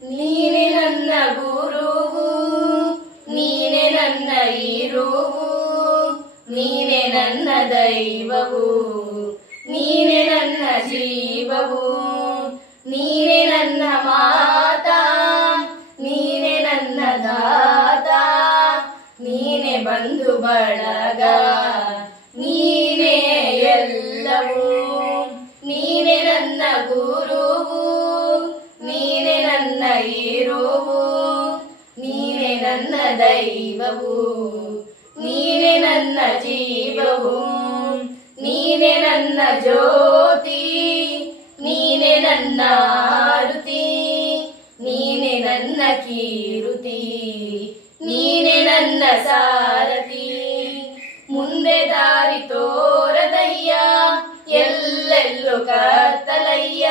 ನೀನೆ ನನ್ನ ಗುರುವು, ನೀನೆ ನನ್ನ ಇರುವು, ನೀನೆ ನನ್ನ ದೈವವು, ನೀನೆ ನನ್ನ ಜೀವವು, ನೀನೆ ನನ್ನ ಮಾತಾ, ನೀನೆ ನನ್ನ ದಾತ, ನೀನೆ ಬಂಧು ಬಳಗ, ನೀನೆ ಎಲ್ಲವೂ, ನೀನೆ ನನ್ನ ಗುರುವು, ನೀನೆ ನನ್ನ ಇರುವು, ನೀನೆ ನನ್ನ ದೈವವು, ನೀನೆ ನನ್ನ ಜೀವವು, ನೀನೆ ನನ್ನ ಜ್ಯೋತಿ, ನೀನೆ ನನ್ನ ಆರುತಿ, ನೀನೆ ನನ್ನ ಕೀರುತಿ, ನೀನೆ ನನ್ನ ಸಾರಥಿ. ಮುಂದೆ ದಾರಿ ತೋರದಯ್ಯ, ಎಲ್ಲೆಲ್ಲೂ ಕತ್ತಲಯ್ಯ,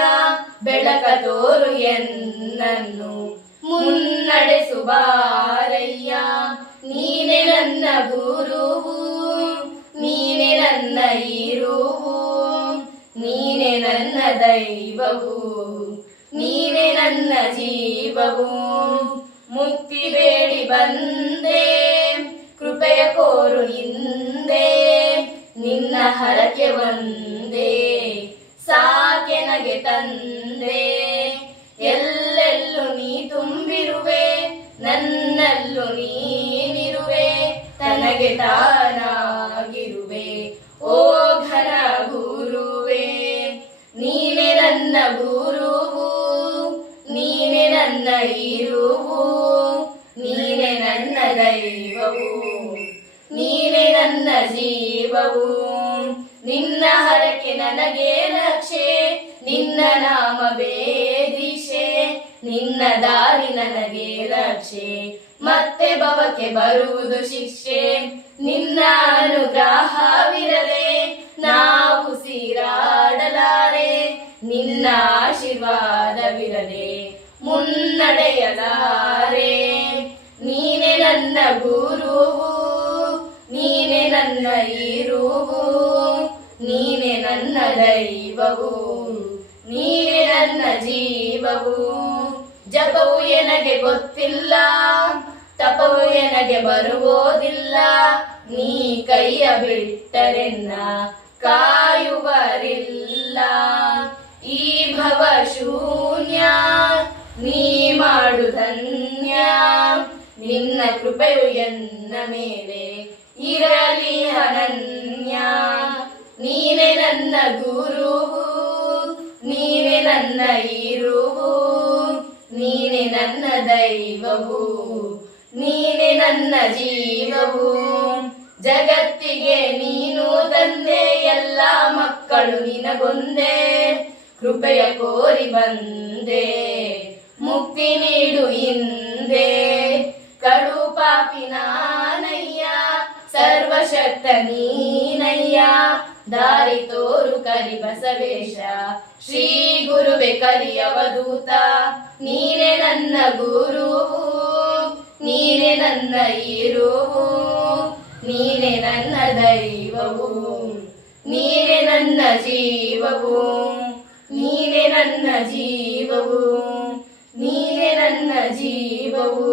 ಬೆಳಕ ತೋರು ಎನ್ನನ್ನು ಮುನ್ನಡೆಸು ಬಾರಯ್ಯ. ನೀನೆ ನನ್ನ ಗುರುವು, ನೀನೆ ನನ್ನ ಇರುವು, ನೀನೆ ನನ್ನ ದೈವವು, ನೀನೆ ನನ್ನ ಜೀವವು. ಮುಕ್ತಿ ಬೇಡಿ ಬಂದೆ, ಕೃಪೆಯ ಕೋರು ಹಿಂದೆ, ನಿನ್ನ ಹರಕೆ ಒಂದೇ ಸಾಕೆ ನಗೆ ತಂದೆ. ಎಲ್ಲೆಲ್ಲೂ ನೀ ತುಂಬಿರುವೆ, ನನ್ನಲ್ಲೂ ನೀನಿರುವೆ, ತನಗೆ ತಾನಾಗಿರುವೆ ಓ ಘನ ಗುರುವೇ. ನೀನೆ ನನ್ನ ಗುರುವು, ನೀನೆ ನನ್ನ ಇರುವು, ನೀನೆ ನನ್ನ ದೈವವು, ನೀನೆ ನನ್ನ ಜೀವವು. ನಿನ್ನ ಹರಕೆ ನನಗೆ ರಕ್ಷೆ, ನಿನ್ನ ನಾಮವೇ ದಿಶೆ, ನಿನ್ನ ದಾರಿ ನನಗೆ ರಕ್ಷೆ, ಮತ್ತೆ ಭವಕ್ಕೆ ಬರುವುದು ಶಿಕ್ಷೆ. ನಿನ್ನ ಅನುಗ್ರಹವಿರದೆ ನಾವು ಸಿರಾಡಲಾರೆ, ನಿನ್ನ ಆಶೀರ್ವಾದವಿರದೆ ಮುನ್ನಡೆಯಲಾರೆ. ನೀನೆ ನನ್ನ ಗುರುವು, ನೀನೆ ನನ್ನ ಇರುವು, ನೀನೆ ನನ್ನ ದೈವವು, ನೀನೆ ನನ್ನ ಜೀವವು. ಜಪವು ಎನಗೆ ಗೊತ್ತಿಲ್ಲ, ತಪವು ಎನಗೆ ಬರುವುದಿಲ್ಲ, ನೀ ಕೈಯ ಬಿಟ್ಟರೆನ್ನ ಕಾಯುವರಿಲ್ಲ. ಈ ಭವ ಶೂನ್ಯ ನೀ ಮಾಡು ಧನ್ಯ, ನಿನ್ನ ಕೃಪೆಯು ಎನ್ನ ಮೇಲೆ ಇರಲಿ ಅನನ್ಯ. ನೀನೆ ನನ್ನ ಗುರುವು, ನೀನೆ ನನ್ನ ಇರುವು, ನೀನೆ ನನ್ನ ದೈವವು, ನೀನೆ ನನ್ನ ಜೀವವು. ಜಗತ್ತಿಗೆ ನೀನು ತಂದೆ, ಎಲ್ಲ ಮಕ್ಕಳು ನಿನಗೊಂದೇ, ಕೃಪೆಯ ಕೋರಿ ಬಂದೆ, ಮುಕ್ತಿ ನೀಡು ಹಿಂದೆ. ಕಡು ಪಾಪಿ ನಾನಯ್ಯ, ಸರ್ವಶಕ್ತ ನೀನಯ್ಯ, ದಾರಿ ತೋರು ಕರಿ ಬಸವೇಶ, ಶ್ರೀ ಗುರುವೆ ಕರಿಯವಧೂತ. ನೀನೆ ನನ್ನ ಗುರುವು, ನೀನೆ ನನ್ನ ಇರುವು, ನೀನೆ ನನ್ನ ದೈವವು, ನೀನೆ ನನ್ನ ಜೀವವು, ನೀನೆ ನನ್ನ ಜೀವವು, ನೀನೆ ನನ್ನ ಜೀವವು.